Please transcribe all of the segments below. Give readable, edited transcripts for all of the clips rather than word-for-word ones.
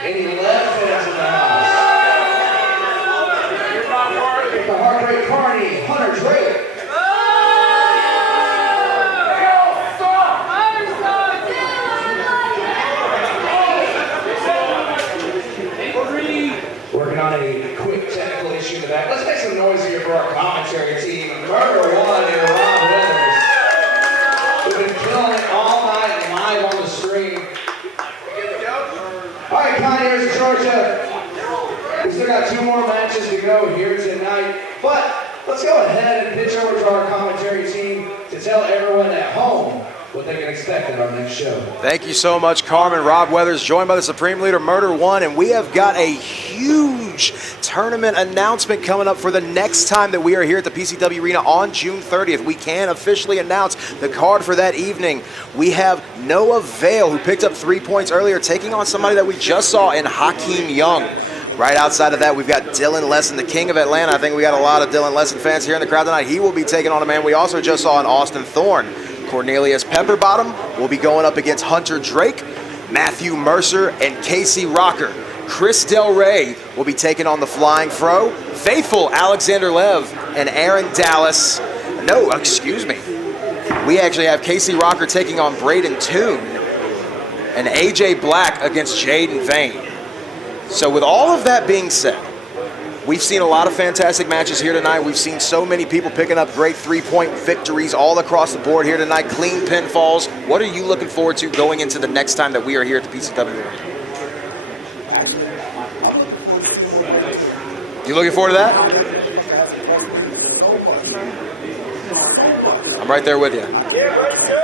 Any left fans in the house? The Heartbreak Carney, Hunter Drake. Working on a quick technical issue in the back. Let's make some noise here for our commentary team. Murder One and Rob Weathers. We've been killing it all night live on the stream. All right, Pioneers of Georgia. We still got 2 more matches to go here tonight. But let's go ahead and pitch over to our commentary team to tell everyone at home what they can expect at our next show. Thank you so much, Carmen. Rob Weathers, joined by the Supreme Leader, Murder One, and we have got a huge tournament announcement coming up for the next time that we are here at the PCW Arena on June 30th. We can officially announce the card for that evening. We have Noah Vale, who picked up 3 points earlier, taking on somebody that we just saw in Hakeem Young. Right outside of that, we've got Dylan Lesson, the king of Atlanta. I think we got a lot of Dylan Lesson fans here in the crowd tonight. He will be taking on a man we also just saw in Austin Thorne. Cornelius Pepperbottom will be going up against Hunter Drake, Matthew Mercer, and Casey Rocker. Chris Del Rey will be taking on the Flying Fro, Faithful Alexander Lev, and Aaron Dallas. No, excuse me. We actually have Casey Rocker taking on Braden Toon, and AJ Black against Jaden Vane. So with all of that being said, we've seen a lot of fantastic matches here tonight. We've seen so many people picking up great 3-point victories all across the board here tonight, clean pinfalls. What are you looking forward to going into the next time that we are here at the PCW? You looking forward to that? I'm right there with you.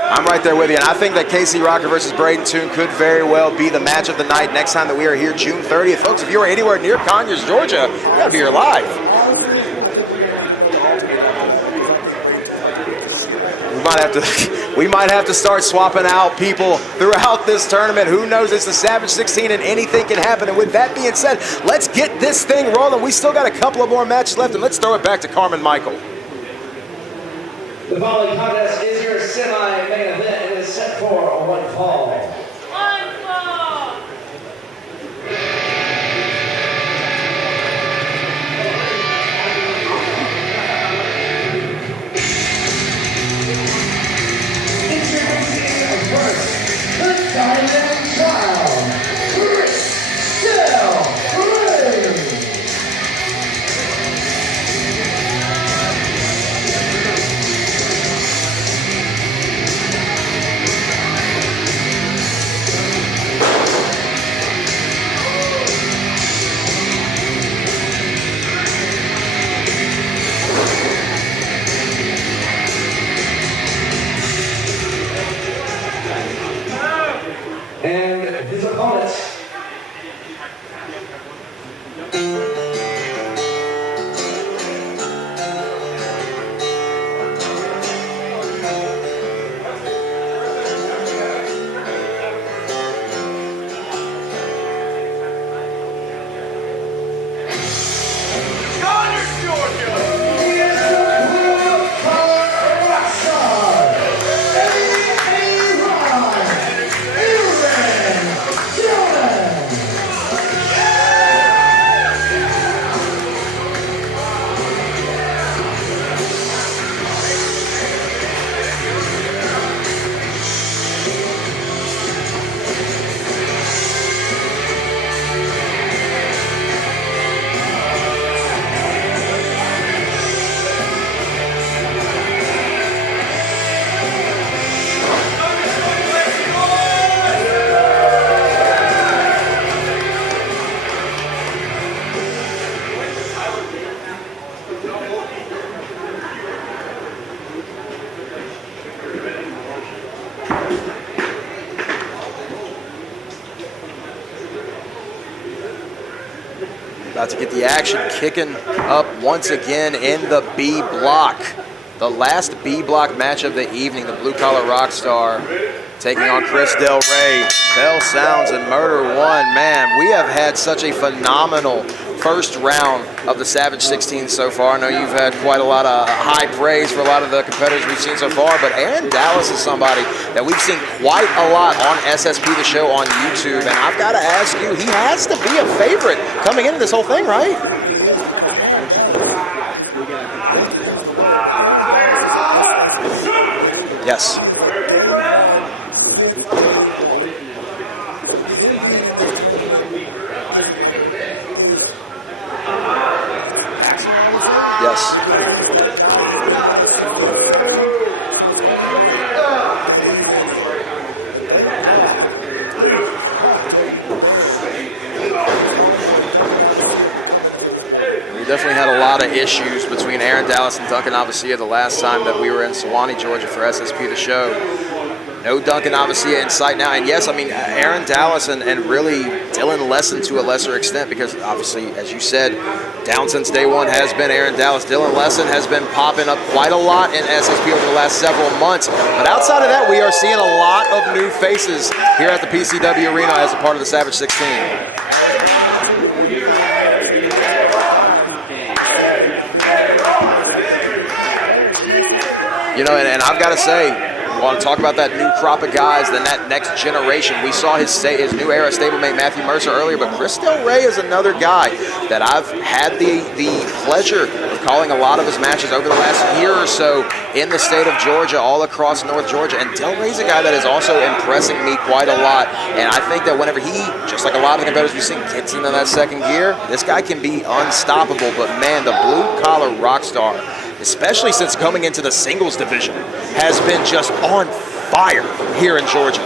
I'm right there with you, and I think that Casey Rocker versus Braden Toon could very well be the match of the night next time that we are here June 30th. Folks, if you are anywhere near Conyers, Georgia, you gotta be here live. We might have to start swapping out people throughout this tournament. Who knows? It's the Savage 16 and anything can happen. And with that being said, let's get this thing rolling. We still got a couple of more matches left, and let's throw it back to Carmen Michael. The following contest is your semi-main event. It is set for 1 fall. 1 fall! Introducing first, the Diamond Child, Chris Del Rey. And his opponent, About to get the action kicking up once again in the B block. The last B block match of the evening, the Blue Collar Rockstar taking on Chris Del Rey, Bell Sounds, and Murder One. Man, we have had such a phenomenal first round of the Savage 16 so far. I know you've had quite a lot of high praise for a lot of the competitors we've seen so far, but Aaron Dallas is somebody that we've seen quite a lot on SSP The Show on YouTube, and I've got to ask you, he has to be a favorite coming into this whole thing, right? Yes. Yes. We definitely had a lot of issues between Aaron Dallas and Duncan Avicilla the last time that we were in Sewanee, Georgia for SSP The Show. No Duncan Avicilla in sight now. And yes, I mean, Aaron Dallas and really Dylan Lesson to a lesser extent, because obviously, as you said, down since day one has been Aaron Dallas. Dylan Lesson has been popping up quite a lot in SSP over the last several months. But outside of that, we are seeing a lot of new faces here at the PCW Arena as a part of the Savage 16. You know, and I've got to say, I want to talk about that new crop of guys, then that next generation. We saw his new era stablemate Matthew Mercer earlier, but Chris Del Rey is another guy that I've had the pleasure of calling a lot of his matches over the last year or so in the state of Georgia, all across North Georgia. And Del Rey's a guy that is also impressing me quite a lot. And I think that whenever he, just like a lot of the competitors we've seen, gets into that second gear, this guy can be unstoppable. But man, the blue-collar rock star, especially since coming into the singles division, has been just on fire here in Georgia.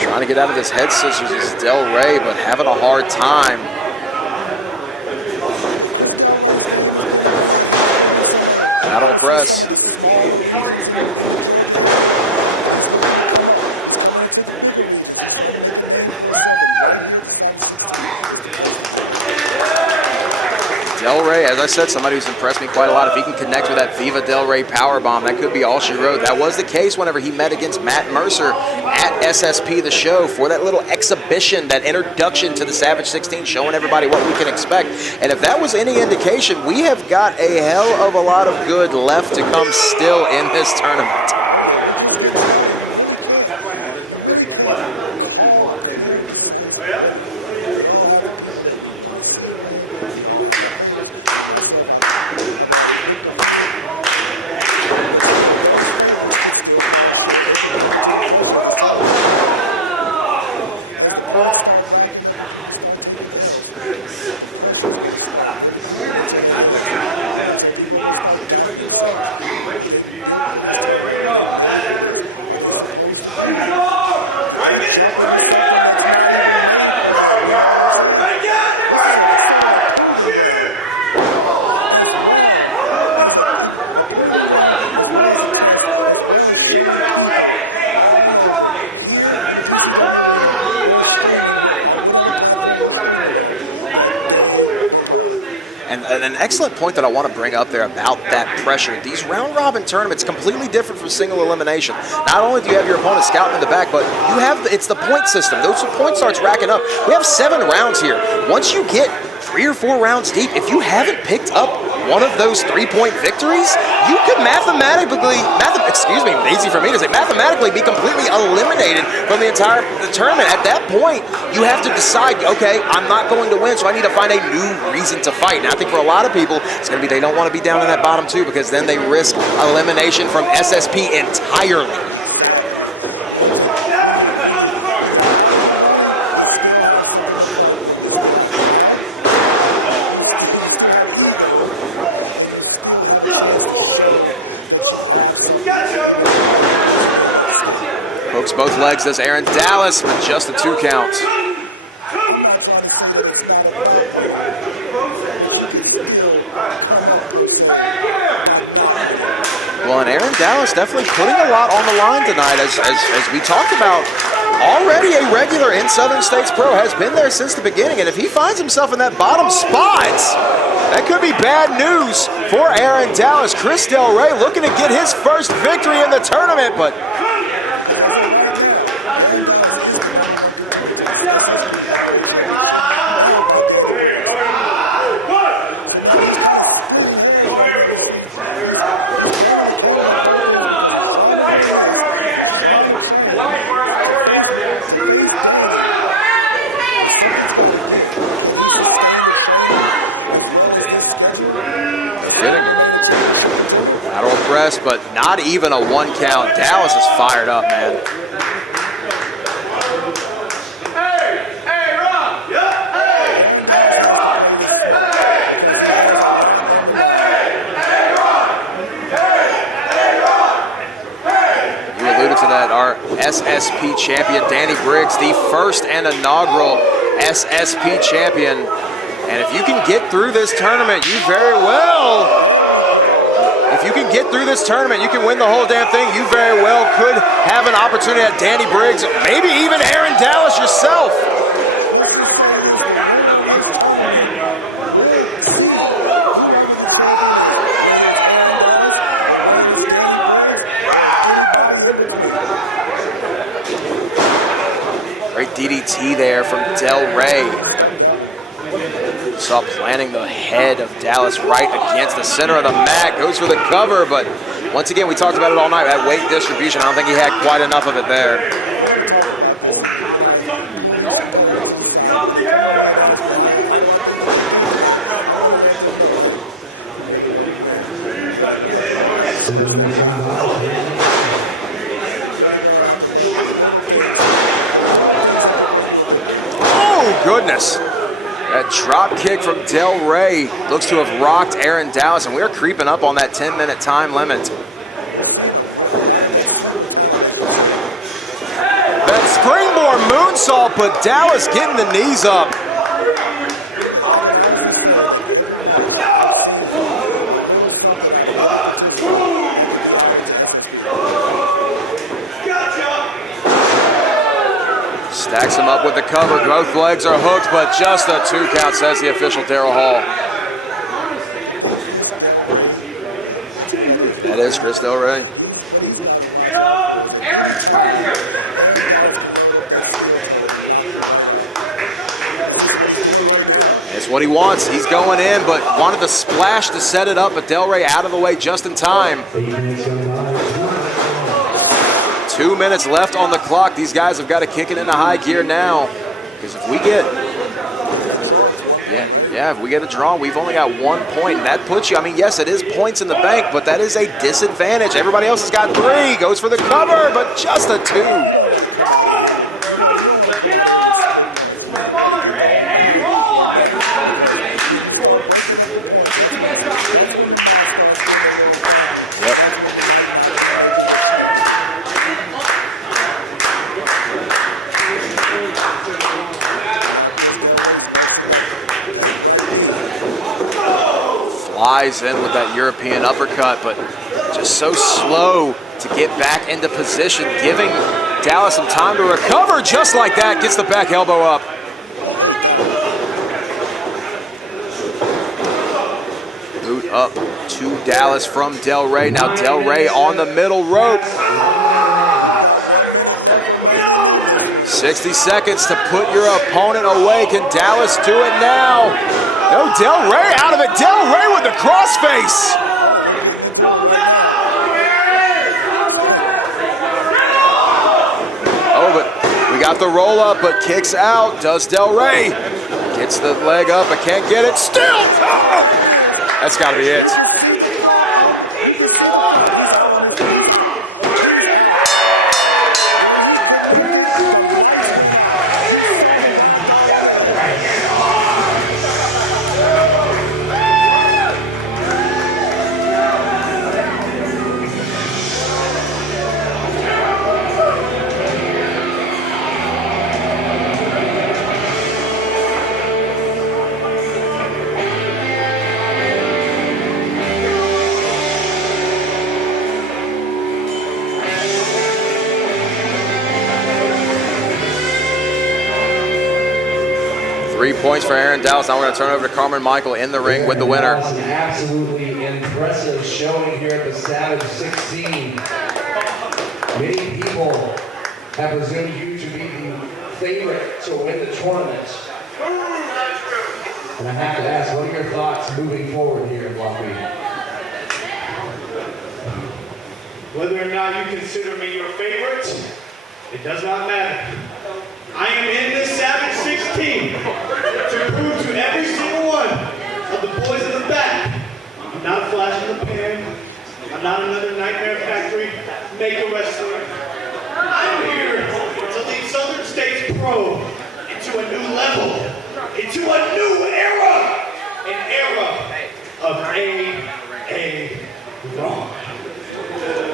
Trying to get out of this head scissors is Del Rey, but having a hard time. Battle press. Del Rey, as I said, somebody who's impressed me quite a lot. If he can connect with that Viva Del Rey powerbomb, that could be all she wrote. That was the case whenever he met against Matt Mercer at SSP The Show for that little exhibition, that introduction to the Savage 16, showing everybody what we can expect. And if that was any indication, we have got a hell of a lot of good left to come still in this tournament. An excellent point that I want to bring up there about that pressure. These round-robin tournaments completely different from single elimination. Not only do you have your opponent scouting in the back, but you have it's the point system. Those points starts racking up. We have 7 rounds here. Once you get 3 or 4 rounds deep, if you haven't picked up one of those 3-point victories, you could mathematically be completely eliminated from the entire tournament. At that point, you have to decide, okay, I'm not going to win, so I need to find a new reason to fight. And I think for a lot of people, it's going to be they don't want to be down in that bottom 2 because then they risk elimination from SSP entirely. Hooks both legs, does Aaron Dallas, but just a 2 count. Well, and Aaron Dallas definitely putting a lot on the line tonight, as we talked about. Already a regular in Southern States Pro, has been there since the beginning, and if he finds himself in that bottom spot, that could be bad news for Aaron Dallas. Chris Del Rey looking to get his first victory in the tournament, but but not even a one count. Dallas is fired up, man. You alluded to that, our SSP champion, Danny Briggs, the first and inaugural SSP champion. And if you can get through this tournament, you very well... If you can get through this tournament, you can win the whole damn thing. You very well could have an opportunity at Danny Briggs, maybe even Aaron Dallas yourself. Great DDT there from Del Rey. Saw planting the head of Dallas right against the center of the mat. Goes for the cover, but once again, we talked about it all night. That weight distribution, I don't think he had quite enough of it there. Oh, goodness. That drop kick from Del Rey looks to have rocked Aaron Dallas, and we're creeping up on that 10-minute time limit. That springboard moonsault, but Dallas getting the knees up. Stacks him up with the cover. Both legs are hooked, but just a 2 count, says the official Daryl Hall. That is Chris Del Rey. It's what he wants. He's going in, but wanted the splash to set it up, but Del Rey out of the way just in time. 2 minutes left on the clock. These guys have got to kick it into high gear now. Because if we get, if we get a draw, we've only got 1 point. And that puts you, I mean, yes, it is points in the bank, but that is a disadvantage. Everybody else has got 3. Goes for the cover, but just a 2. Flies in with that European uppercut, but just so slow to get back into position, giving Dallas some time to recover. Just like that, gets the back elbow up. Boot up to Dallas from Del Rey. Now Del Rey on the middle rope. 60 seconds to put your opponent away. Can Dallas do it now? No, Del Rey out of it. Del Rey with the crossface. Oh, but we got the roll up, but kicks out. Does Del Rey. Gets the leg up, but can't get it. Still. Oh, that's got to be it. 3 points for Aaron Dallas. Now we're going to turn over to Carmen Michael in the ring with the winner. That was an absolutely impressive showing here at the Savage 16. Many people have presumed you to be the favorite to win the tournament. And I have to ask, what are your thoughts moving forward here in Lumpy? Whether or not you consider me your favorite, it does not matter. I am in this Savage 16 to prove to every single one of the boys in the back, I'm not a flash in the pan. I'm not another Nightmare Factory maker wrestler. I'm here to lead Southern States Pro into a new level, into a new era, an era of Raw.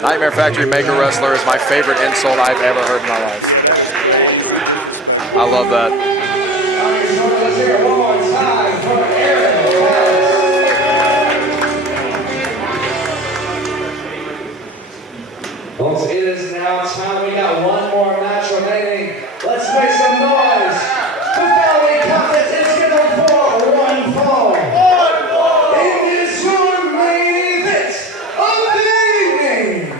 Nightmare Factory Maker Wrestler is my favorite insult I've ever heard in my life. I love that. Let's hear it one more time for Aaron Dallas. Folks, it is now time. We got one more match remaining. Let's make some noise. The following contest is scheduled for one fall. It is your main event of the evening.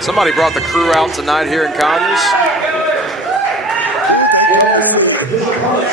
Somebody brought the crew out tonight here in Conyers. And his opponent.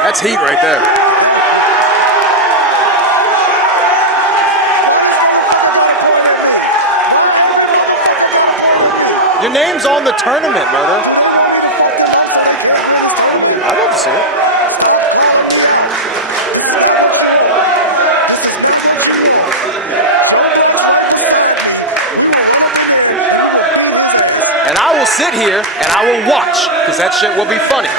That's heat right there. Your name's on the tournament, Murder. I'd love to see it. And I will sit here and I will watch, because that shit will be funny.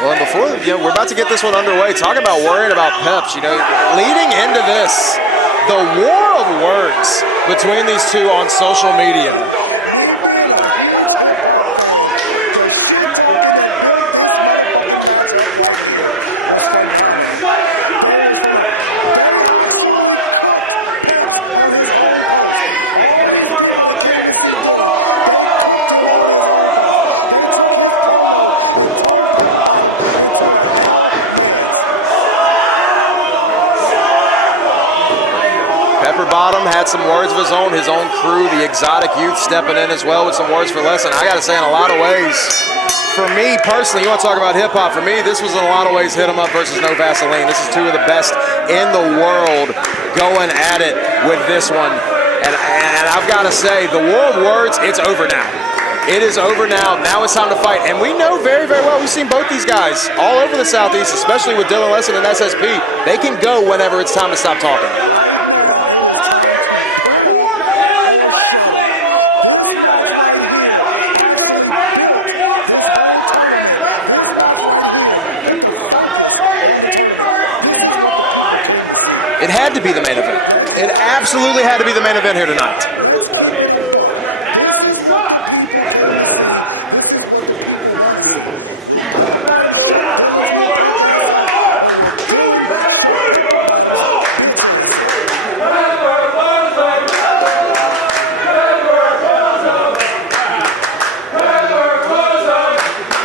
Well, and before, we're about to get this one underway. Talk about worrying about peps. Leading into this, the war of words between these two on social media. Bottom had some words of his own crew, the Exotic Youth, stepping in as well with some words for Les. And I got to say, in a lot of ways, for me personally, you want to talk about hip hop, for me, this was in a lot of ways Hit 'em Up versus No Vaseline. This is two of the best in the world going at it with this one. And I've got to say, the war of words, it's over now. It is over now. Now it's time to fight. And we know very, very well, we've seen both these guys all over the Southeast, especially with Dylan Lesson and SSP. They can go whenever it's time to stop talking. It had to be the main event. It absolutely had to be the main event here tonight.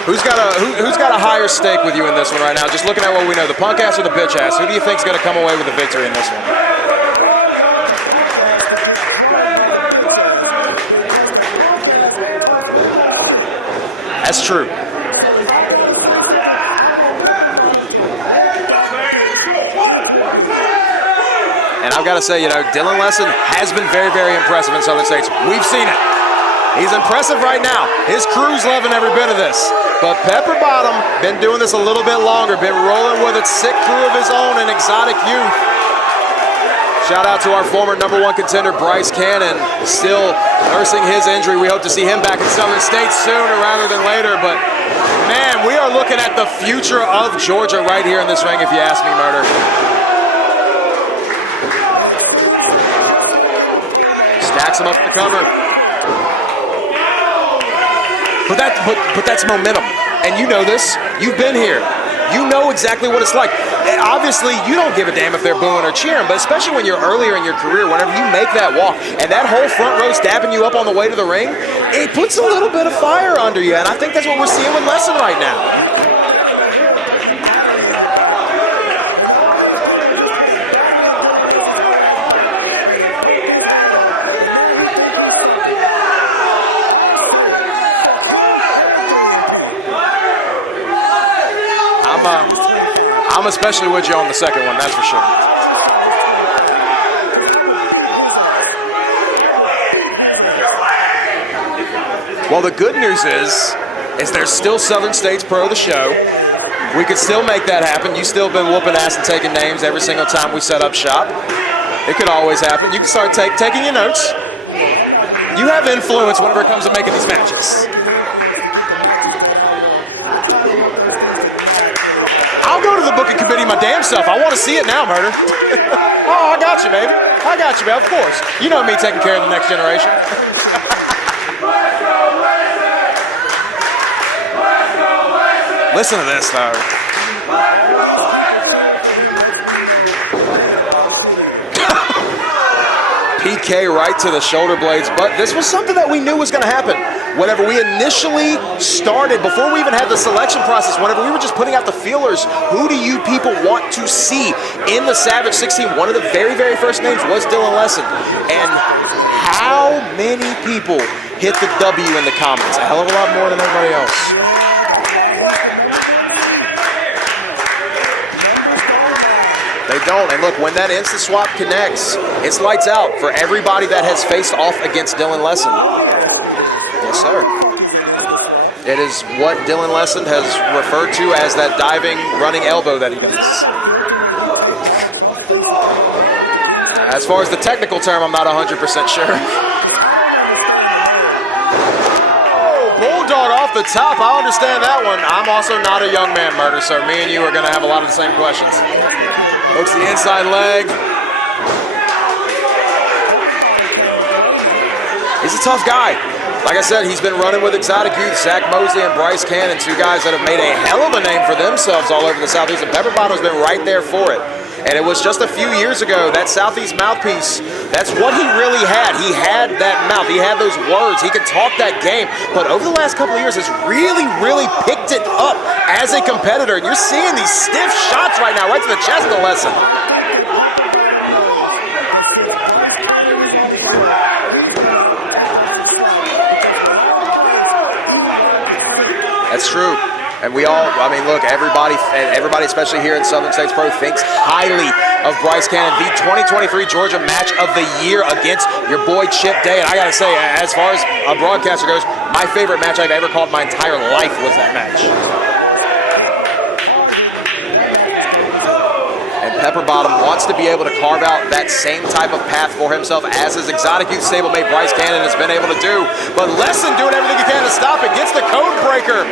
Who's got a higher stake with you in this one right now? Just looking at what we know, the punk ass or the bitch ass. Who do you think's going to come away with the victory in this one? That's true. And I've got to say, Dylan Lesson has been very, very impressive in Southern States. We've seen it. He's impressive right now. His crew's loving every bit of this. But Pepper Bottom been doing this a little bit longer, been rolling with a sick crew of his own in Exotic Youth. Shout out to our former #1 contender, Bryce Cannon, still nursing his injury. We hope to see him back in Southern States sooner rather than later. But, man, we are looking at the future of Georgia right here in this ring, if you ask me, Murder. Stacks him up the cover. But that's momentum, and you know this. You've been here. You know exactly what it's like. And obviously, you don't give a damn if they're booing or cheering, but especially when you're earlier in your career, whenever you make that walk, and that whole front row dapping you up on the way to the ring, it puts a little bit of fire under you, and I think that's what we're seeing with Lesson right now. I'm especially with you on the second one, that's for sure. Well, the good news is there's still Southern States Pro the show. We could still make that happen. You still been whooping ass and taking names every single time we set up shop. It could always happen. You can start taking your notes. You have influence whenever it comes to making these matches. I'll go to the booking committee my damn self. I want to see it now, Murder. Oh, I got you, baby. I got you, man. Of course. You know me taking care of the next generation. Listen to this, though. PK right to the shoulder blades, but this was something that we knew was going to happen. Whenever we initially started, before we even had the selection process, whenever we were just putting out the feelers, who do you people want to see in the Savage 16? One of the very, very first names was Dylan Lesson. And how many people hit the W in the comments? A hell of a lot more than everybody else. They don't. And look, when that instant swap connects, it's lights out for everybody that has faced off against Dylan Lesson. Yes, sir. It is what Dylan Lesson has referred to as that diving, running elbow that he does. As far as the technical term, I'm not 100% sure. Oh, Bulldog off the top. I understand that one. I'm also not a young man, Murder, so me and you are going to have a lot of the same questions. Hooks the inside leg. He's a tough guy. Like I said, he's been running with Exotic Youth, Zach Mosley and Bryce Cannon, two guys that have made a hell of a name for themselves all over the Southeast, and Pepper Bottom's been right there for it. And it was just a few years ago, that Southeast mouthpiece, that's what he really had. He had that mouth. He had those words. He could talk that game. But over the last couple of years, has really, really picked it up as a competitor. And you're seeing these stiff shots right now, right to the chest of Lesson. That's true. And we all, I mean, look, everybody, especially here in Southern States Pro, thinks highly of Bryce Cannon, the 2023 Georgia Match of the Year against your boy Chip Day. And I got to say, as far as a broadcaster goes, my favorite match I've ever called my entire life was that match. And Pepper Bottom wants to be able to carve out that same type of path for himself as his Exotic Youth stablemate Bryce Cannon has been able to do. But Lesson doing everything he can to stop it, gets the code breaker,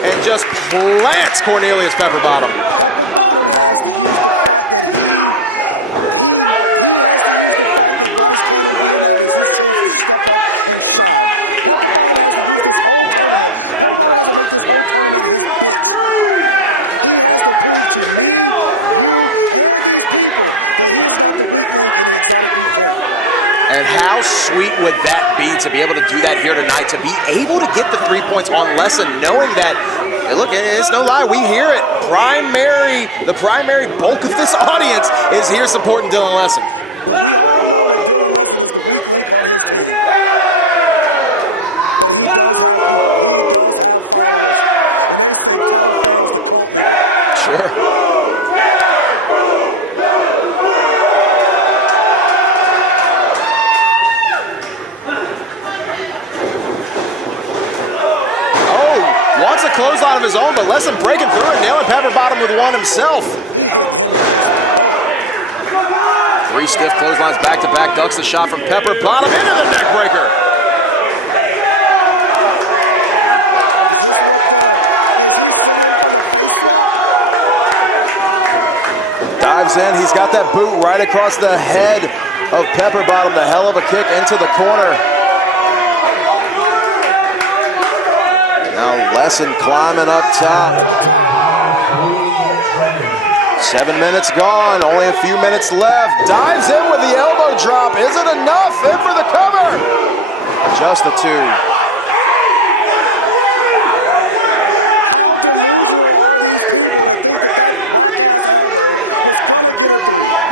and just plants Cornelius Pepper Bottom. And how sweet would that be to be able to do that here tonight, to be able to get the 3 points on Lesson, knowing that, look, it's no lie, we hear it. The primary bulk of this audience is here supporting Dylan Lesson. Sure. Wants a clothesline of his own, but Lesson breaking through and nailing Pepper Bottom with one himself. 3 stiff clotheslines back to back, ducks the shot from Pepper Bottom into the neck breaker. Dives in, he's got that boot right across the head of Pepper Bottom. The hell of a kick into the corner. Now Lesson climbing up top. 7 minutes gone, only a few minutes left. Dives in with the elbow drop. Is it enough? In for the cover. Just the 2.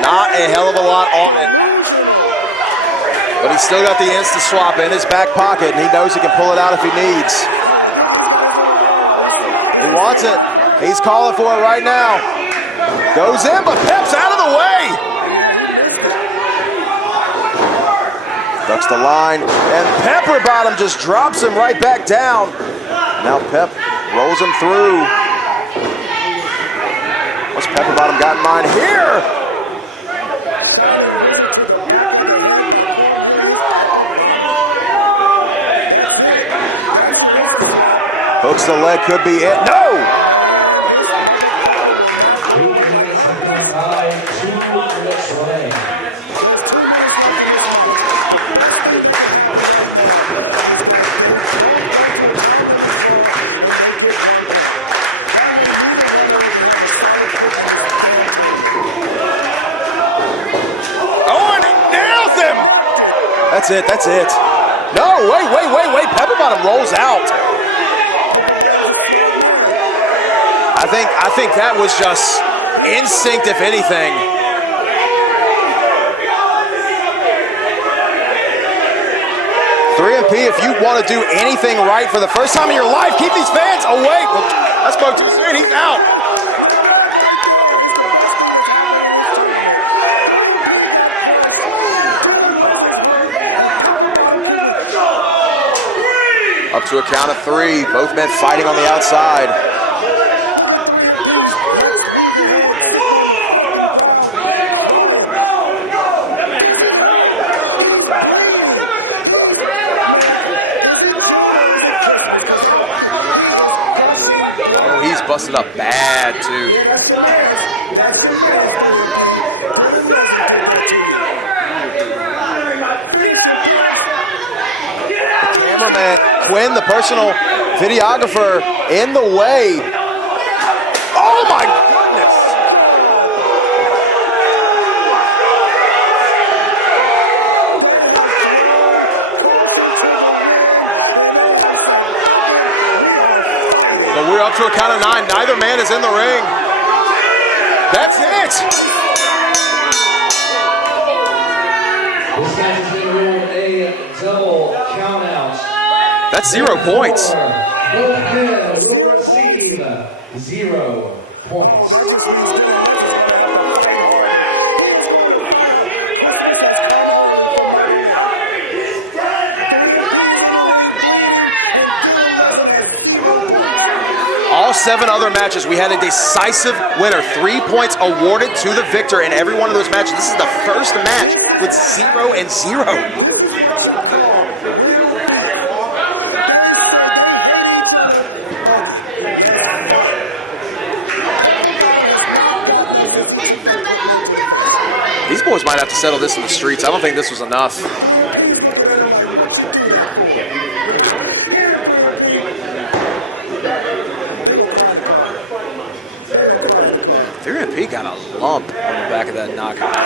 Not a hell of a lot on it. But he's still got the Insta swap in his back pocket, and he knows he can pull it out if he needs. He wants it. He's calling for it right now. Goes in, but Pep's out of the way. Ducks the line, and Pepper Bottom just drops him right back down. Now Pep rolls him through. What's Pepper Bottom got in mind here? Hooks the leg, could be it. No! Oh, and he nails him! That's it, that's it. No, wait. Pepper Bottom rolls out. I think that was just instinct, if anything. P, if you want to do anything right for the first time in your life, keep these fans awake. Well, I spoke too soon. He's out. Up to a count of 3. Both men fighting on the outside. Busted up bad, too. The cameraman, Quinn, the personal videographer, in the way. Oh, my goodness. We're up to a count of 9. Neither man is in the ring. That's it. This match has been ruled a double count out. That's 0 points. Both men will receive team 0 points. All 7 other matches, we had a decisive winner. 3 points awarded to the victor in every one of those matches. This is the first match with 0 and 0. These boys might have to settle this in the streets. I don't think this was enough. 3MP got a lump on the back of that knockout.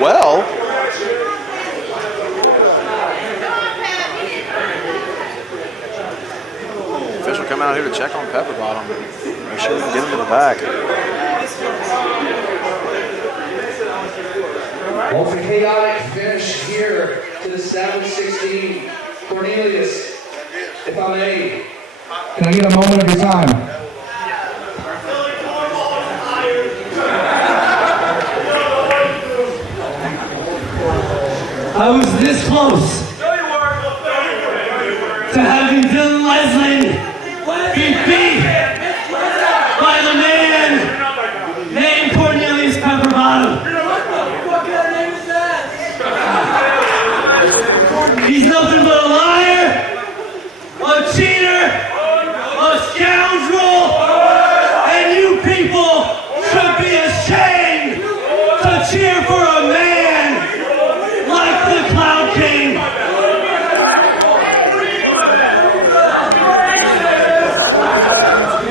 Well, official coming out here to check on Pepper Bottom. Make sure we can get him to the back. Well, it's a chaotic finish here to the 7-16. Cornelius, if I may, can I get a moment of your time? I was this close to having Dylan Leslie be beat by the man named Cornelius Pepper Bottom. He's nothing but a liar, a cheater, a scoundrel, and you people should be ashamed to cheer for a man like the Cloud King.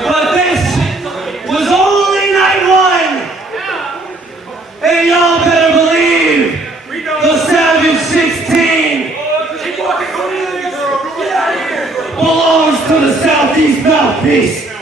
But this was only night 1. And y'all better believe the Savage 16 belongs to the Southeast Mouthpiece.